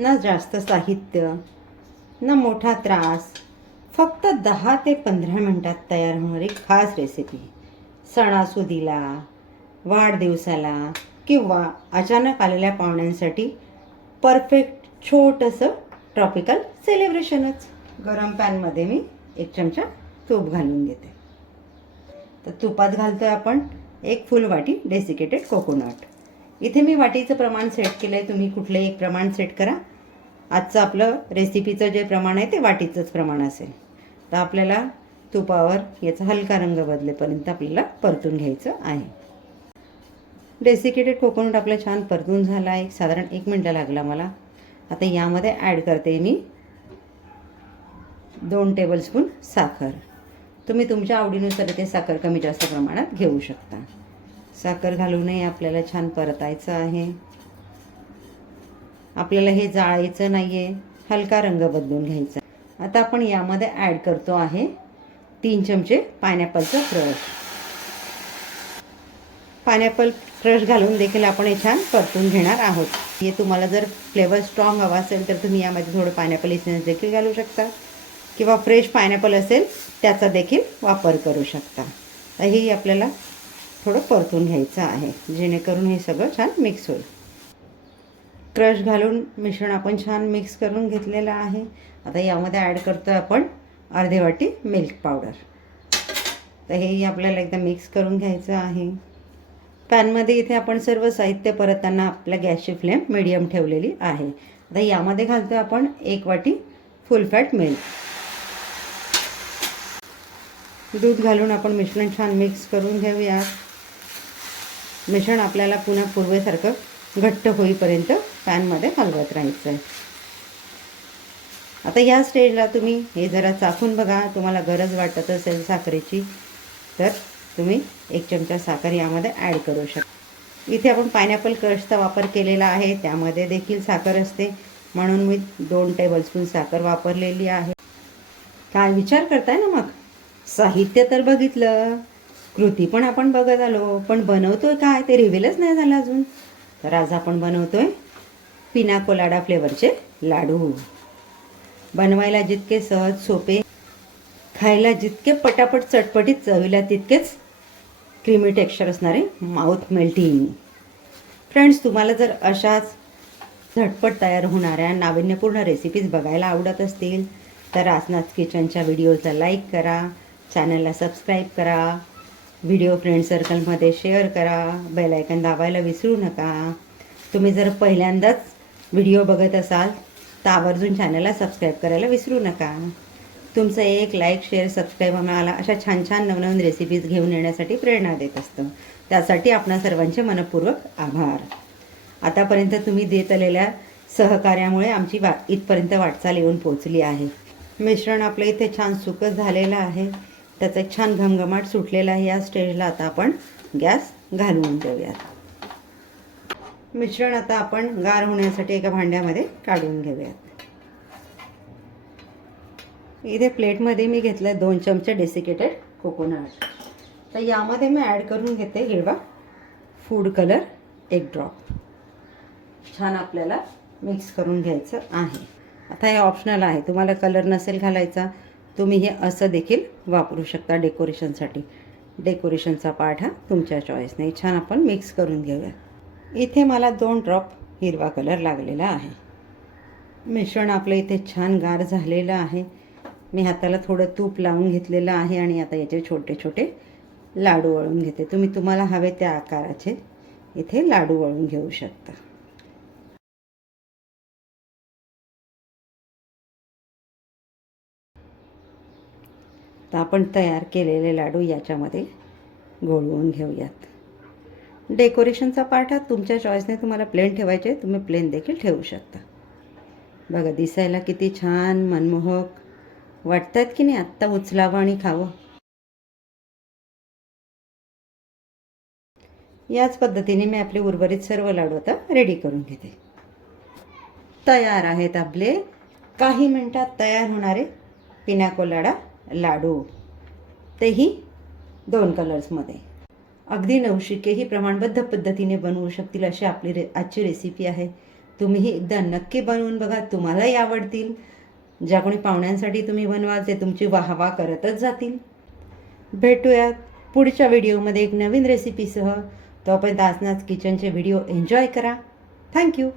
ना जास्त साहित्य, ना मोठा त्रास, फक्त 10 ते 15 मिनिटात तयार होणारी खास रेसिपी. सणासुदीला, वाढदिवसाला किंवा अचानक आलेल्या पाहुण्यांसाठी परफेक्ट छोटंसं ट्रॉपिकल सेलिब्रेशनच. गरम पॅनमध्ये मी 1 चमचा तूप घालून घेते. तर तुपात घालतोय आपण 1 फुल वाटी डेसिकेटेड कोकोनट. इथे मी वाटीचं प्रमाण सेट केलं आहे, तुम्ही कुठलंही एक प्रमाण सेट करा. आजचं आपलं रेसिपीचं जे प्रमाण आहे ते वाटीचंच प्रमाण असेल. तर आपल्याला तुपावर याचा हलका रंग बदलेपर्यंत आपल्याला परतून घ्यायचं आहे. डेसिकेटेड कोकोनट आपला छान परतून झाला आहे, साधारण 1 मिनिट लागला मला. आता यामध्ये ॲड करते मी 2 टेबलस्पून साखर. तुम्ही तुमच्या आवडीनुसार इथे साखर कमी जास्त प्रमाणात घेऊ शकता. साखर घालूनही आपल्याला छान परतायचं आहे. आपल्याला हे जाळायचं नाही आहे, हलका रंग बदलून घ्यायचा. आता आपण यामध्ये ॲड करतो आहे 3 चमचे पायनॅपलचं क्रश. पायनॅपल क्रश घालून देखील आपण हे छान परतून घेणार आहोत. हे तुम्हाला जर फ्लेवर स्ट्रॉंग हवा असेल तर तुम्ही यामध्ये थोडं पायनॅपल इसेन्स देखील घालू शकता किंवा फ्रेश पायनॅपल असेल त्याचा देखील वापर करू शकता. हेही आपल्याला थोडं परतून घ्यायचं आहे जेणेकरून हे सगळं छान मिक्स होईल. क्रश घालून मिश्रण आपण छान मिक्स करून घेतलेलं आहे. आता यामध्ये ॲड करतो आहे आपण अर्धी वाटी मिल्क पावडर. तर हेही आपल्याला एकदा मिक्स करून घ्यायचं आहे. पॅनमध्ये इथे आपण सर्व साहित्य परतताना आपल्या गॅसची फ्लेम मिडियम ठेवलेली आहे. आता यामध्ये घालतो आपण 1 वाटी फुल फॅट मिल्क. दूध घालून आपण मिश्रण छान मिक्स करून घेऊया. मिश्रण आपल्याला पुन्हा पूर्वेसारखं घट्ट होईपर्यंत पॅनमध्ये हलवत राहायचं आहे. आता या स्टेजला तुम्ही हे जरा चाखून बघा. तुम्हाला गरज वाटत असेल साखरेची तर तुम्ही 1 चमचा साखर यामध्ये ॲड करू शकता. इथे आपण पायनॅपल क्रशचा वापर केलेला आहे, त्यामध्ये देखील साखर असते म्हणून मी 2 टेबलस्पून साखर वापरलेली आहे. काय विचार करताय ना मग? साहित्य तर बघितलं, कृती पण आपण बघत आलो, पण बनवतोय काय ते रिव्हीलच नाही झालं अजून. तर आज आपण बनवतोय पिना कोलाडा फ्लेवरचे लाडू. बनवायला जितके सहज सोपे, खायला जितके पटापट चटपटीत, चवीला तितकेच क्रीमी टेक्स्चर असणारे माउथ मेल्टिंग. फ्रेंड्स, तुम्हाला जर अशाच झटपट तयार होणाऱ्या नाविन्यपूर्ण रेसिपीज बघायला आवडत असतील तर राजनाथ किचनच्या व्हिडिओला लाईक करा, चॅनलला सबस्क्राईब करा, व्हिडिओ फ्रेंड सर्कलमध्ये शेअर करा, बेल आयकॉन दाबायला विसरू नका. तुम्ही जर पहिल्यांदाच व्हिडिओ बघत असाल तर आवर्जून चॅनलला सबस्क्राईब करायला विसरू नका. तुमचं एक लाईक, शेअर, सबस्क्राईब आम्हाला अशा छान छान नवनवीन रेसिपीज घेऊन येण्यासाठी प्रेरणा देत असतं. त्यासाठी आपणा सर्वांचे मनपूर्वक आभार. आतापर्यंत तुम्ही देत आलेल्या सहकार्यामुळे आमची इथपर्यंत वाटचाल येऊन पोचली आहे. मिश्रण आपलं इथे छान सुकं झालेलं आहे, त्याचा एक छान घमघमाट सुटलेला आहे. या स्टेजला आता आपण गॅस घालवून देऊयात. मिश्रण आता आपण गार होण्यासाठी एका भांड्यामध्ये काढून घेऊयात. इथे प्लेटमध्ये मी घेतलं 2 चमचे डेसिकेटेड कोकोनट. तर यामध्ये मी ॲड करून घेते हिरवा फूड कलर 1 ड्रॉप. छान आपल्याला मिक्स करून घ्यायचं आहे. आता हे ऑप्शनल आहे, तुम्हाला कलर नसेल घालायचा तुम्ही हे असं देखील वापरू शकता डेकोरेशनसाठी. डेकोरेशनचा पार्ट हा तुमच्या चॉईसने. छान आपण मिक्स करून घेऊया. इथे मला 2 ड्रॉप हिरवा कलर लागलेला आहे. मिश्रण आपलं इथे छान गार झालेलं आहे. मी हाताला थोडं तूप लावून घेतलेलं आहे आणि आता याचे छोटे छोटे लाडू वळून घेते. तुम्ही तुम्हाला हवे त्या आकाराचे इथे लाडू वळून घेऊ शकता. तर आपण तयार केलेले लाडू याच्यामध्ये घोळवून घेऊयात. डेकोरेशनचा पार्ट हा तुमच्या चॉईसने. तुम्हाला प्लेन ठेवायचे तुम्ही प्लेन देखील ठेवू शकता. बघा दिसायला किती छान मनमोहक वाटतात की नाही. आत्ता उचलावं आणि खावं. याच पद्धतीने मी आपले उर्वरित सर्व लाडू आता रेडी करून घेते. तयार आहेत आपले काही मिनिटात तयार होणारे पिना कोलाडा लाडू, तेही 2 कलर्समध्ये. अगदी नवशिकेही प्रमाणबद्ध पद्धतीने बनवू शकतील अशी आपली आजची रेसिपी आहे. तुम्हीही एकदा नक्की बनवून बघा, तुम्हालाही आवडतील. ज्या कोणी पाहुण्यांसाठी तुम्ही बनवाल ते तुमची वाहवा करतच जातील. भेटूयात पुढच्या व्हिडिओमध्ये एक नवीन रेसिपीसह. तोपर्यंत आसनाच किचनचे व्हिडिओ एन्जॉय करा. थँक्यू.